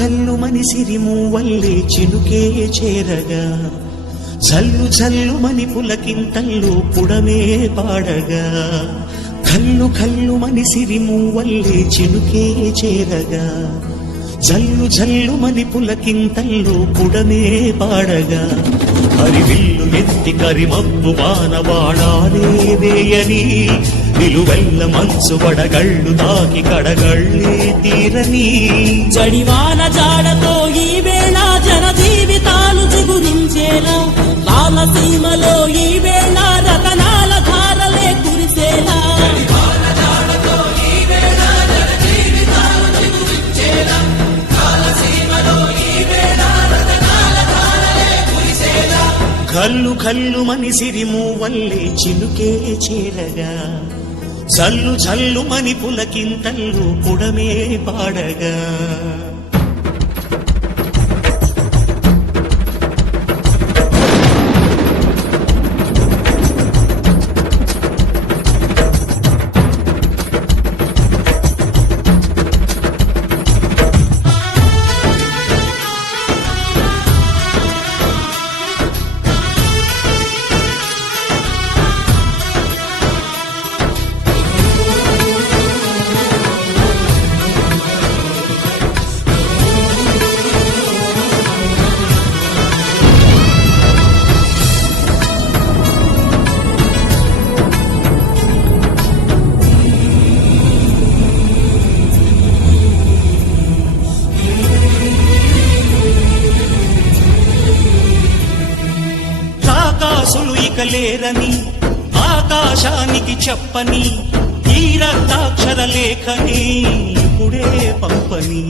కల్లు మని సిరిమూవల్లే చినుకే చేరగా జల్లు జల్లు మని పులకింతల్లో పుడమే పాడగా కల్లు కల్లు మని సిరిమూవల్లే చినుకే చేరగా జల్లు జల్లు మని పులకింతల్లో పుడమే పాడగా హరివిల్లు ఎత్తి కరిమబ్బు వానవాడాలే వేయని నిలువెల్ల మంచు వడగళ్ళు తాకి కడగళ్ళే తీరని జడివాన జాడతో ఈ వేళ జన జీవితాలు చిగురించేలా రామసీమలో ఈ వేళ రతనాల ధారలే కురిసేలా కల్లు కల్లు మని సిరిమూవల్లే చినుకే చేరగా జల్లు జల్లు మని పులకింతల్లు పుడమే పాడగా లేరని ఆకాశానికి చెప్పని తీరతాక్షర లేఖని ఇప్పుడే పంపని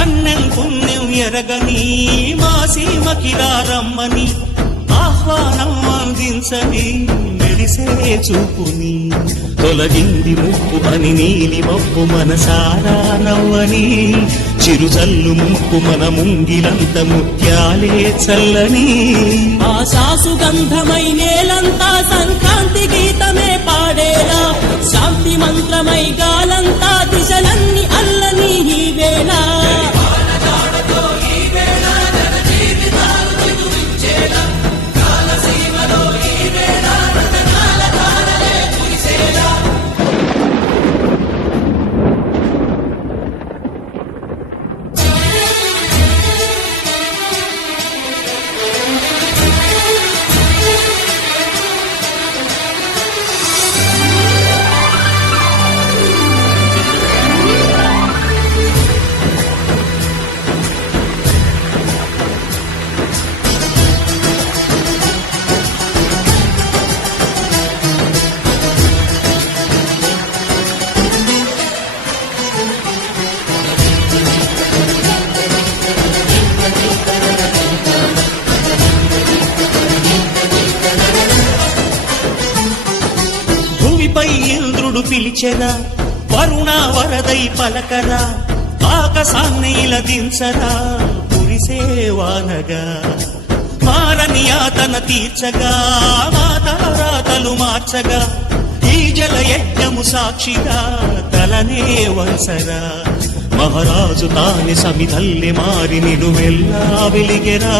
అన్నం పుణ్యం ఎరగని మా సీమకి రమ్మని ఆహ్వానం అందించని మెరిసే చూపుని తొలగింది ముప్పు అని నీలి మబ్బు మనసారా నవ్వని చిరుజల్లు ముప్పు మన ముంగిలంత ముత్యాలే చల్లని ఆశాసు గంధమై నేలంతా సంక్రాంతి గీతమే పాడేలా శాంతి మంత్రమై గాలంతా దిశలన్నీ అల్లని ఈ వేళ ఇంద్రుడు పిలిచెరా వరుణ వరదై పలకరా ఆకాశాన్ని ఇలా దించరా కురిసే వానగా మారని యాతన తీర్చగా మాతారాతలు మార్చగా ఈ జల యజ్ఞము సాక్షిగా తలనే వంసరా మహారాజు తాని సమిధల్లి మారి నిలువెల్లా వెలిగెరా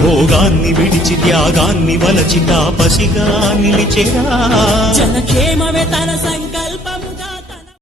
భోగాన్ని విడిచి త్యాగాన్ని వలచి తాపసిగా నిలిచెరా జనక్షేమమే తన సంకల్పం